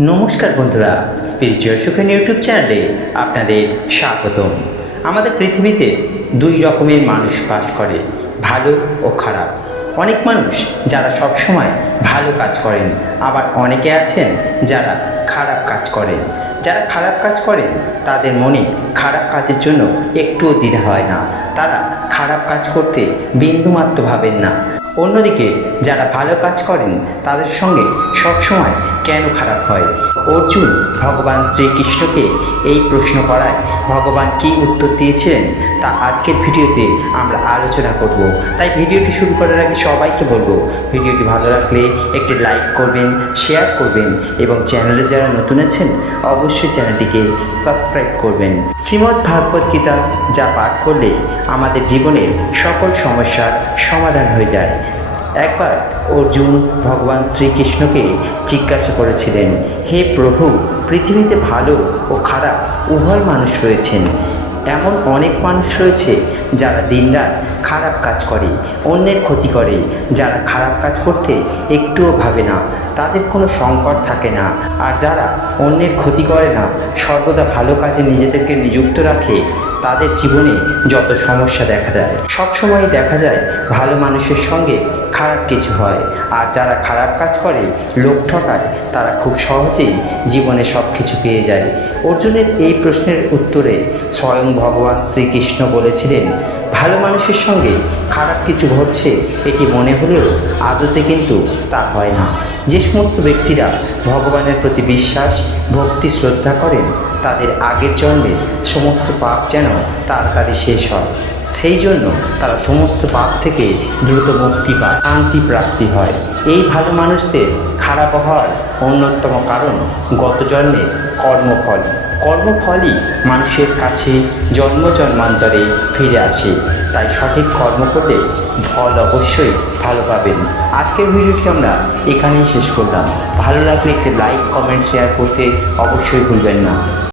নমস্কার বন্ধুরা, spiritual Sukhen YouTube চ্যানেলে আপনাদের স্বাগতম। আমাদের পৃথিবীতে দুই রকমের মানুষ বাস করে, ভালো ও খারাপ। অনেক মানুষ যারা সবসময় ভালো কাজ করেন, আবার অনেকে আছেন যারা খারাপ কাজ করেন। যারা খারাপ কাজ করেন তাদের মনে খারাপ কাজের জন্য একটুও দ্বিধা হয় না, তারা খারাপ কাজ করতে বিন্দুমাত্র ভাবেন না। অন্যদিকে যারা ভালো কাজ করেন তাদের সঙ্গে সবসময় কেন খারাপ হয়? অর্জুন ভগবান শ্রীকৃষ্ণকে এই প্রশ্ন করায় ভগবান কী উত্তর দিয়েছিলেন তা আজকের ভিডিওতে আমরা আলোচনা করব। তাই ভিডিওটি শুরু করার আগে সবাইকে বলবো, ভিডিওটি ভালো লাগলে একটি লাইক করবেন, শেয়ার করবেন এবং চ্যানেলে যারা নতুন আছেন অবশ্যই চ্যানেলটিকে সাবস্ক্রাইব করবেন। শ্রীমদ্ ভাগবত গীতা যা পাঠ করলে আমাদের জীবনের সকল সমস্যার সমাধান হয়ে যায়। একবার অর্জুন ভগবান শ্রীকৃষ্ণকে জিজ্ঞাসা করেছিলেন, হে প্রভু, পৃথিবীতে ভালো ও খারাপ উভয় মানুষ রয়েছেন। এমন অনেক মানুষ রয়েছে যারা দিনরাত খারাপ কাজ করে, অন্যের ক্ষতি করে। যারা খারাপ কাজ করতে একটুও ভাবে না, তাদের কোনো সংকট থাকে না। আর যারা অন্যের ক্ষতি করে না, সর্বদা ভালো কাজে নিজেদেরকে নিযুক্ত রাখে, তাদের জীবনে যত সমস্যা দেখা যায় সবসময় দেখা যায় ভালো মানুষের সঙ্গে খারাপ কিছু হয়। আর যারা খারাপ কাজ করে, লোক ঠকায়, তারা খুব সহজেই জীবনে সব কিছু পেয়ে যায়। অর্জুনের এই প্রশ্নের উত্তরে স্বয়ং ভগবান শ্রীকৃষ্ণ বলেছিলেন, ভালো মানুষের সঙ্গে খারাপ কিছু ঘটছে এটি মনে হলেও আদতে কিন্তু তা হয় না। যে সমস্ত ব্যক্তিরা ভগবানের প্রতি বিশ্বাস, ভক্তি, শ্রদ্ধা করেন, তাদের আগের জন্মের সমস্ত পাপ যেন তাড়াতাড়ি শেষ হয়। সেই জন্য তারা সমস্ত পাপ থেকে দ্রুত মুক্তি পায়, শান্তি প্রাপ্তি হয়। এই ভালো মানুষদের খারাপ হওয়ার অন্যতম কারণ গত জন্মের কর্মফল। কর্মফলই মানুষের কাছে জন্ম জন্মান্তরে ফিরে আসে। তাই সঠিক কর্ম করলে ফল অবশ্যই ভালো পাবেন। আজকের ভিডিওটি আমরা এখানেই শেষ করলাম। ভালো লাগলে একটি লাইক, কমেন্ট, শেয়ার করতে অবশ্যই ভুলবেন না।